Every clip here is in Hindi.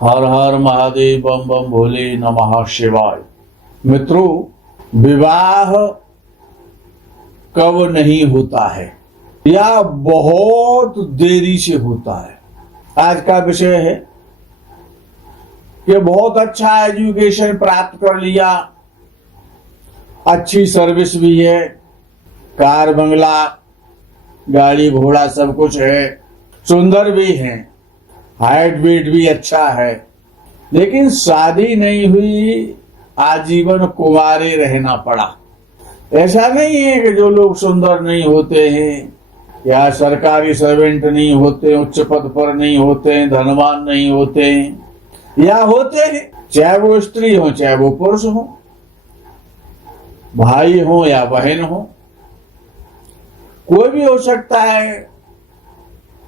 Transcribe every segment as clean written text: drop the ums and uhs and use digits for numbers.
हर हर महादेव, बम बम भोले, नमः शिवाय। मित्रों, विवाह कब नहीं होता है या बहुत देरी से होता है, आज का विषय है कि बहुत अच्छा एजुकेशन प्राप्त कर लिया, अच्छी सर्विस भी है, कार बंगला गाड़ी घोड़ा सब कुछ है, सुंदर भी है, हाइट वेट भी अच्छा है, लेकिन शादी नहीं हुई, आजीवन कुंवारे रहना पड़ा। ऐसा नहीं है कि जो लोग सुंदर नहीं होते हैं या सरकारी सर्वेंट नहीं होते, उच्च पद पर नहीं होते, धनवान नहीं होते हैं या होते हैं, चाहे वो स्त्री हो चाहे वो पुरुष हो, भाई हो या बहन हो, कोई भी हो सकता है।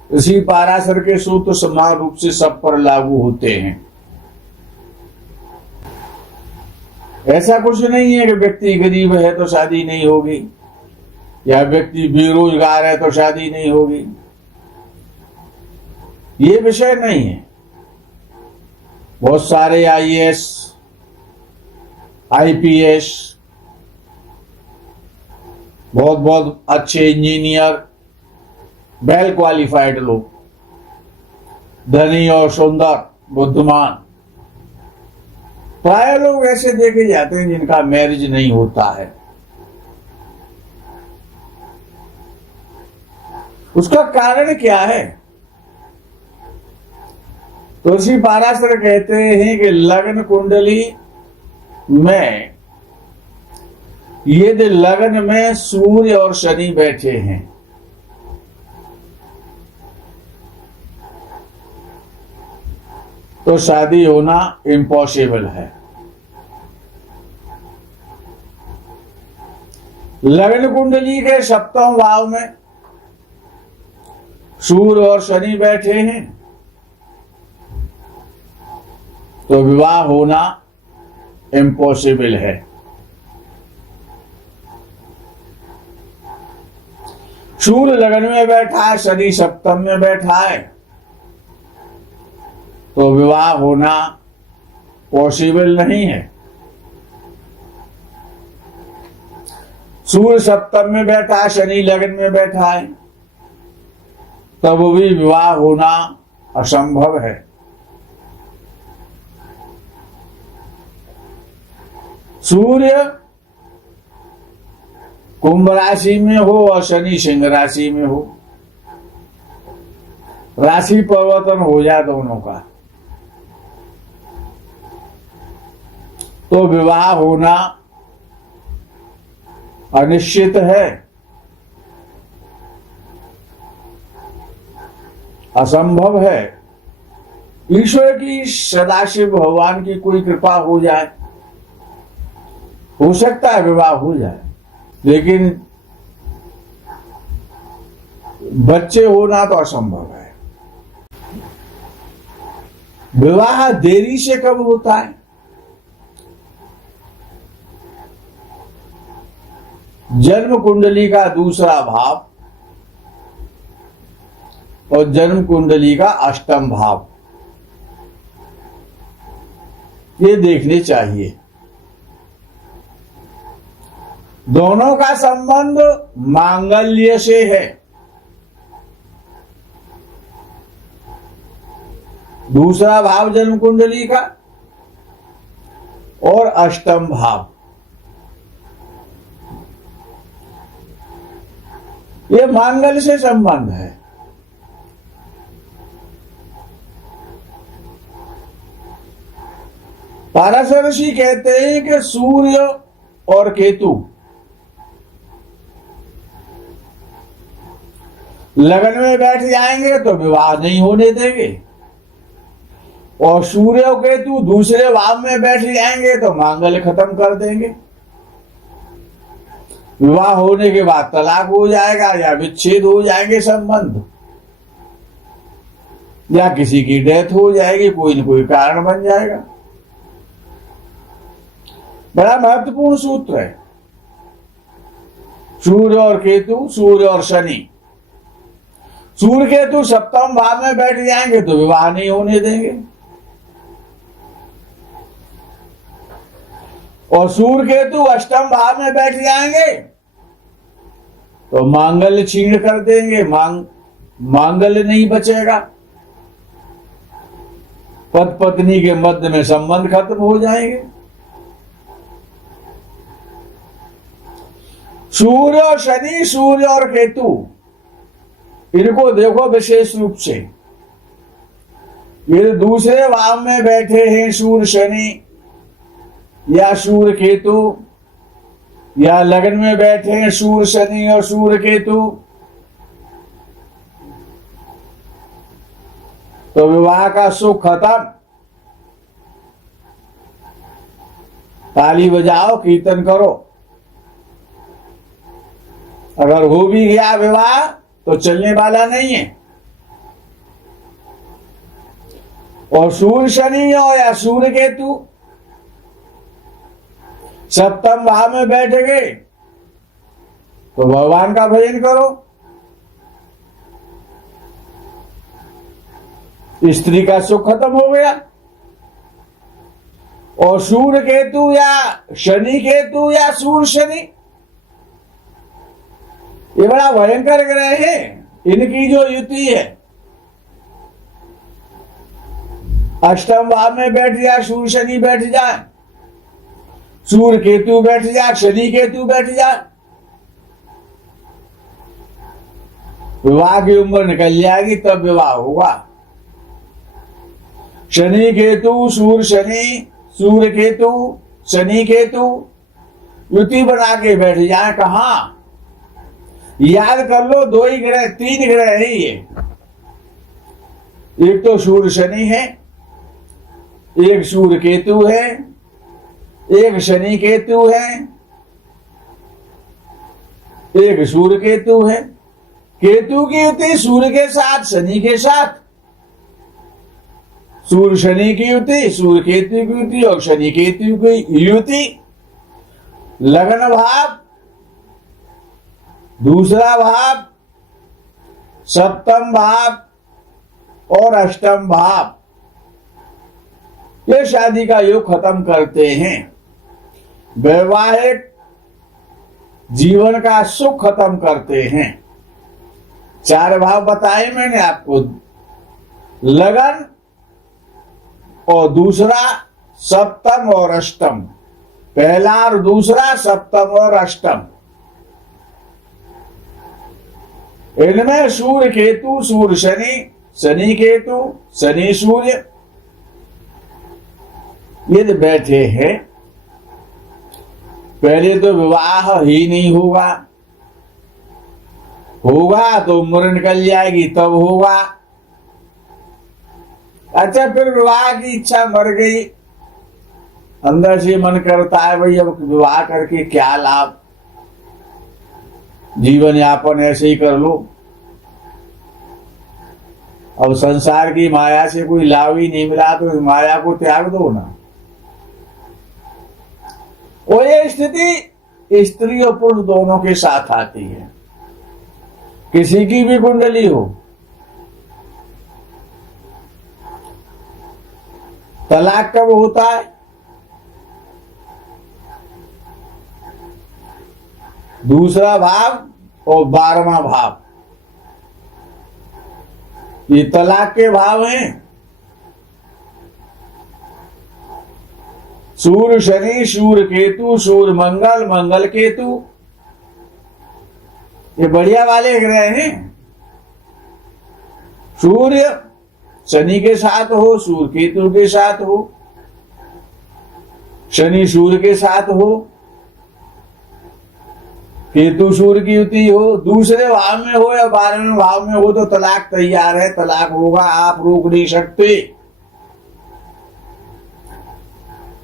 इसी पाराशर के सूत्र समान रूप से सब पर लागू होते हैं। ऐसा कुछ नहीं है कि व्यक्ति गरीब है तो शादी नहीं होगी या व्यक्ति बेरोजगार है तो शादी नहीं होगी, ये विषय नहीं है। बहुत सारे आईएएस, आईपीएस, बहुत बहुत अच्छे इंजीनियर, वेल क्वालिफाइड लोग, धनी और सुंदर, बुद्धिमान, प्राय लोग ऐसे देखे जाते हैं जिनका मैरिज नहीं होता है। उसका कारण क्या है? तुलसी पाराशर कहते हैं कि लग्न कुंडली में यदि लग्न में सूर्य और शनि बैठे हैं तो शादी होना इम्पॉसिबल है। लग्न कुंडली के सप्तम भाव में सूर्य और शनि बैठे हैं तो विवाह होना इम्पॉसिबल है। सूर्य लग्न में बैठा है, शनि सप्तम में बैठा है तो विवाह होना पॉसिबल नहीं है। सूर्य सप्तम में बैठा है, शनि लग्न में बैठा है, तब भी विवाह होना असंभव है। सूर्य कुंभ राशि में हो और शनि सिंह राशि में हो, राशि परिवर्तन हो जाए दोनों का, तो विवाह होना अनिश्चित है, असंभव है। ईश्वर की, सदाशिव भगवान की कोई कृपा हो जाए, हो सकता है विवाह हो जाए, लेकिन बच्चे होना तो असंभव है। विवाह देरी से कब होता है? जन्म कुंडली का दूसरा भाव और जन्म कुंडली का अष्टम भाव, ये देखने चाहिए। दोनों का संबंध मांगल्य से है। दूसरा भाव जन्म कुंडली का और अष्टम भाव, ये मांगल्य से संबंध है। पाराशर ऋषि कहते हैं कि सूर्य और केतु लगन में बैठ जाएंगे तो विवाह नहीं होने देंगे, और सूर्य और केतु दूसरे भाव में बैठ जाएंगे तो मांगल्य खत्म कर देंगे। विवाह होने के बाद तलाक हो जाएगा या विच्छेद हो जाएंगे संबंध, या किसी की डेथ हो जाएगी, कोई न कोई कारण बन जाएगा। बड़ा महत्वपूर्ण सूत्र है। सूर्य और केतु, सूर्य और शनि, सूर्य केतु सप्तम भाव में बैठ जाएंगे तो विवाह नहीं होने देंगे, और सूर्य केतु अष्टम भाव में बैठ जाएंगे तो मांगल्य छीण कर देंगे, मांगल्य नहीं बचेगा, पति पत्नी के मध्य में संबंध खत्म हो जाएंगे। सूर्य और शनि, सूर्य और केतु, इनको देखो विशेष रूप से, ये दूसरे भाव में बैठे हैं सूर्य शनि या सूर्य केतु, या लग्न में बैठे हैं सूर्य शनि और सूर्य केतु, तो विवाह का सुख खत्म। ताली बजाओ, कीर्तन करो। अगर हो भी गया विवाह तो चलने वाला नहीं है। और सूर्य शनि हो या सूर्य केतु सप्तम भाव में बैठ गए तो भगवान का भजन करो। स्त्री का सुख खत्म हो गया। और सूर्य केतु या शनि केतु या सूर्य शनि, ये बड़ा भयंकर ग्रह है। इनकी जो युति है, अष्टम भाव में बैठ जाए सूर्य शनि, बैठ जाए सूर्य केतु, बैठ जाए शनि केतु, बैठ जाए, विवाह की उम्र निकल जाएगी तब विवाह होगा। शनि केतु, सूर्य शनि, सूर्य केतु, शनि केतु युति बना के बैठ जाए। कहां याद कर लो, दो ही ग्रह, तीन ग्रह है ये। एक तो सूर्य शनि है, एक सूर्य केतु है, एक शनि केतु है, एक सूर्य केतु है। केतु की युति सूर्य के साथ, शनि के साथ, सूर्य शनि की युति, सूर्य केतु की युति और शनि केतु की युति। लग्न भाव, दूसरा भाव, सप्तम भाव और अष्टम भाव, ये शादी का योग खत्म करते हैं। वैवाहिक जीवन का सुख खत्म करते हैं। चार भाव बताए मैंने आपको, लगन और दूसरा सप्तम और अष्टम, पहला और दूसरा सप्तम और अष्टम। इनमें सूर्य केतु, सूर्य शनि, शनि केतु, शनि सूर्य यदि बैठे हैं, पहले तो विवाह ही नहीं होगा, होगा तो उम्र निकल जाएगी तब होगा। अच्छा, फिर विवाह की इच्छा मर गई, अंदर से मन करता है भाई अब विवाह करके क्या लाभ, जीवन यापन ऐसे ही कर लो, अब संसार की माया से कोई लाभ ही नहीं मिला तो माया को त्याग दो ना। और ये स्थिति स्त्री और पुरुष दोनों के साथ आती है, किसी की भी कुंडली हो। तलाक कब होता है? दूसरा भाव और 12वां भाव, ये तलाक के भाव हैं। सूर्य शनि, सूर्य केतु, सूर्य मंगल, मंगल केतु, ये बढ़िया वाले ग्रह हैं। सूर्य शनि के साथ हो, सूर्य केतु के साथ हो, शनि सूर्य के साथ हो, केतु सूर्य की युति हो, दूसरे भाव में हो या 12वें भाव में हो तो तलाक तैयार है, तलाक होगा, आप रोक नहीं सकते।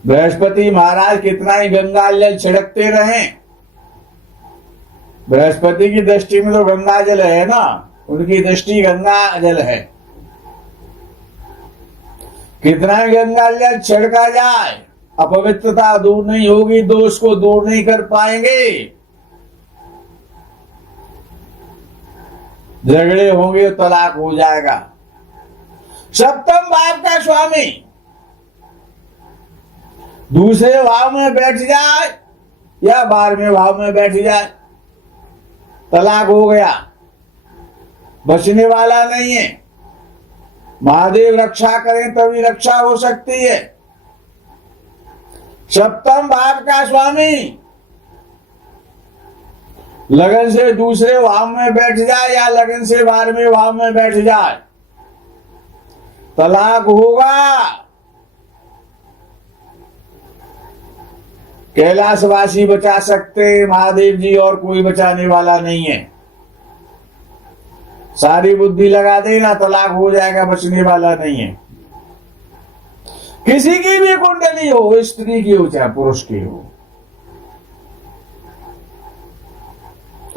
बृहस्पति महाराज कितना ही गंगा जल छिड़कते रहे, बृहस्पति की दृष्टि में तो गंगा जल है ना, उनकी दृष्टि गंगा जल है। कितना ही गंगा जल छिड़का जाए, अपवित्रता दूर नहीं होगी, दोष को दूर नहीं कर पाएंगे, झगड़े होंगे, तलाक हो जाएगा। सप्तम भाव का स्वामी दूसरे भाव में बैठ जाए या 12वें भाव में बैठ जाए, तलाक हो गया, बचने वाला नहीं है। महादेव रक्षा करें तभी रक्षा हो सकती है। सप्तम भाव का स्वामी लगन से दूसरे भाव में बैठ जाए या लगन से 12वें भाव में बैठ जाए, तलाक होगा। कैलाशवासी बचा सकते हैं महादेव जी, और कोई बचाने वाला नहीं है। सारी बुद्धि लगा देना, तलाक हो जाएगा, बचने वाला नहीं है। किसी की भी कुंडली हो, स्त्री की हो चाहे पुरुष की हो,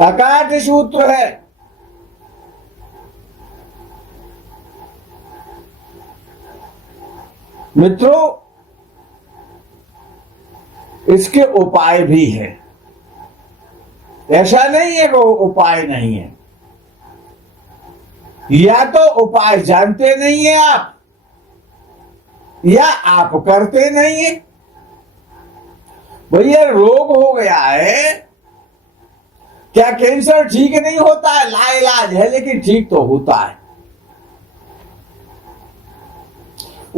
अकाट सूत्र है। मित्रों, इसके उपाय भी है, ऐसा नहीं है कि उपाय नहीं है। या तो उपाय जानते नहीं है आप, या आप करते नहीं है। भैया रोग हो गया है, क्या कैंसर ठीक नहीं होता है? लाइलाज है, लेकिन ठीक तो होता है।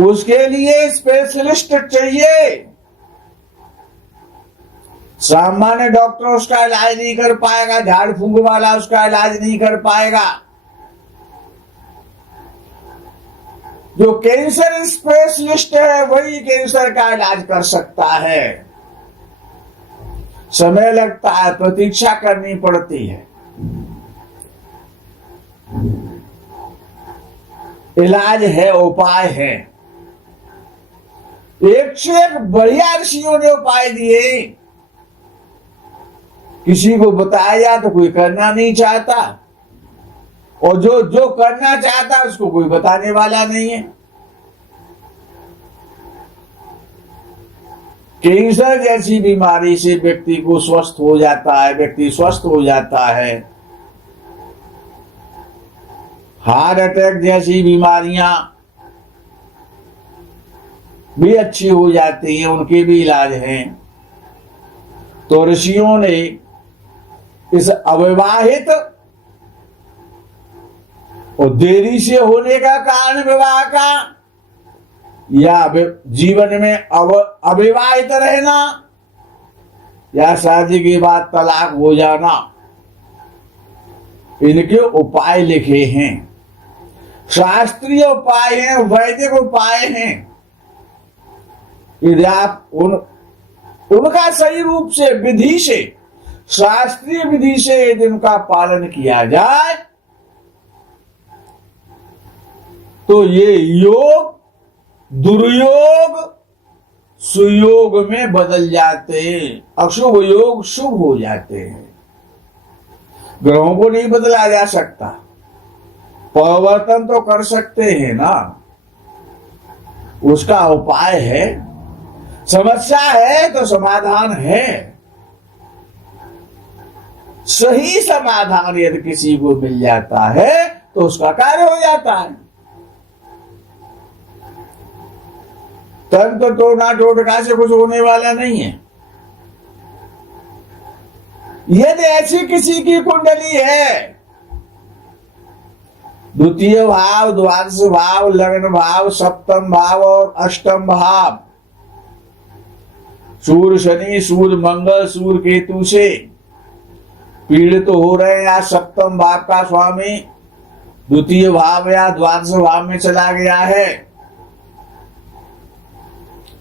उसके लिए स्पेशलिस्ट चाहिए। सामान्य डॉक्टर उसका इलाज नहीं कर पाएगा, झाड़ फूंक वाला उसका इलाज नहीं कर पाएगा। जो कैंसर स्पेशलिस्ट है वही कैंसर का इलाज कर सकता है। समय लगता है, प्रतीक्षा करनी पड़ती है। इलाज है, उपाय है। एक से एक बढ़िया ऋषियों ने उपाय दिए। किसी को बताया जाए तो कोई करना नहीं चाहता, और जो जो करना चाहता है उसको कोई बताने वाला नहीं है। कैंसर जैसी बीमारी से व्यक्ति को स्वस्थ हो जाता है, व्यक्ति स्वस्थ हो जाता है। हार्ट अटैक जैसी बीमारियां भी अच्छी हो जाती हैं, उनके भी इलाज हैं। तो ऋषियों ने इस अविवाहित और देरी से होने का कारण विवाह का, या जीवन में अविवाहित रहना, या शादी के बाद तलाक हो जाना, इनके उपाय लिखे हैं। शास्त्रीय उपाय हैं, वैदिक उपाय हैं। यदि आप उनका सही रूप से, विधि से, शास्त्रीय विधि से यदि उनका पालन किया जाए तो ये योग दुर्योग सुयोग में बदल जाते हैं। अशुभ योग शुभ हो जाते हैं। ग्रहों को नहीं बदला जा सकता, परिवर्तन तो कर सकते हैं ना। उसका उपाय है। समस्या है तो समाधान है। सही समाधान यदि किसी को मिल जाता है तो उसका कार्य हो जाता है। तंत्र टोना टोटका से कुछ होने वाला नहीं है। यदि ऐसी किसी की कुंडली है, द्वितीय भाव, द्वादश भाव, लग्न भाव, सप्तम भाव और अष्टम भाव, सूर्य शनि, सूर्य मंगल, सूर्य केतु से पीड़ित तो हो रहे हैं, या सप्तम भाव का स्वामी द्वितीय भाव या द्वादश भाव में चला गया है,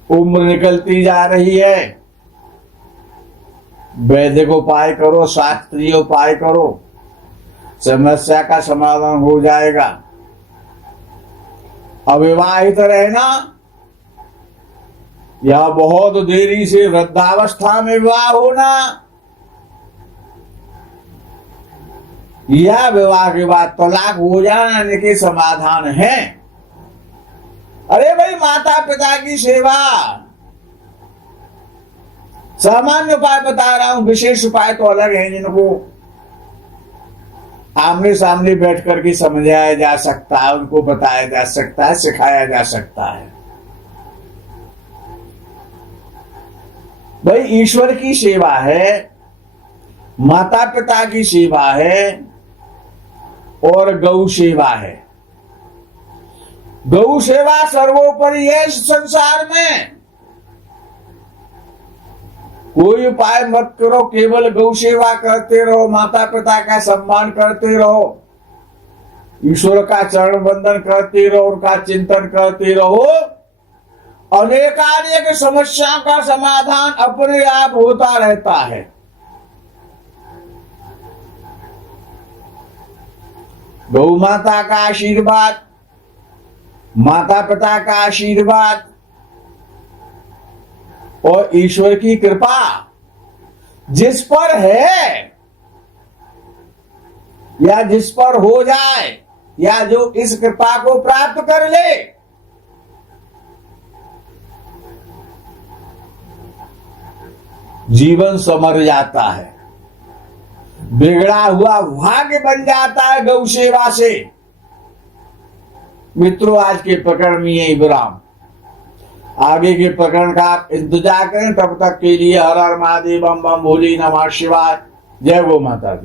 उम्र निकलती जा रही है, वैदिक उपाय करो, शास्त्रीय उपाय करो, समस्या का समाधान हो जाएगा। अविवाहित रहना या बहुत देरी से वृद्धावस्था में विवाह होना, या विवाह के बाद तलाक हो जाना, इनके समाधान है। अरे भाई, माता पिता की सेवा, सामान्य उपाय बता रहा हूं, विशेष उपाय तो अलग है जिनको आमने सामने बैठ करके समझाया जा सकता है, उनको बताया जा सकता है, सिखाया जा सकता है। भाई ईश्वर की सेवा है, माता पिता की सेवा है और गौ सेवा है। गौ सेवा सर्वोपरि है इस संसार में। कोई उपाय मत करो, केवल गौ सेवा करते रहो, माता पिता का सम्मान करते रहो, ईश्वर का चरण वंदन करते रहो, उनका चिंतन करते रहो, अनेकानेक समस्याओं का समाधान अपने आप होता रहता है। गौ माता का आशीर्वाद, माता पिता का आशीर्वाद और ईश्वर की कृपा जिस पर है या जिस पर हो जाए या जो इस कृपा को प्राप्त कर ले, जीवन संवर जाता है, बिगड़ा हुआ भाग्य बन जाता है गौ सेवा से। मित्रों, आज के प्रकरण में यही विराम। आगे के प्रकरण का आप इंतजार करें। तब तक के लिए हर हर महादेव, बम बम भोले, नमः शिवाय। जय गौ माता की।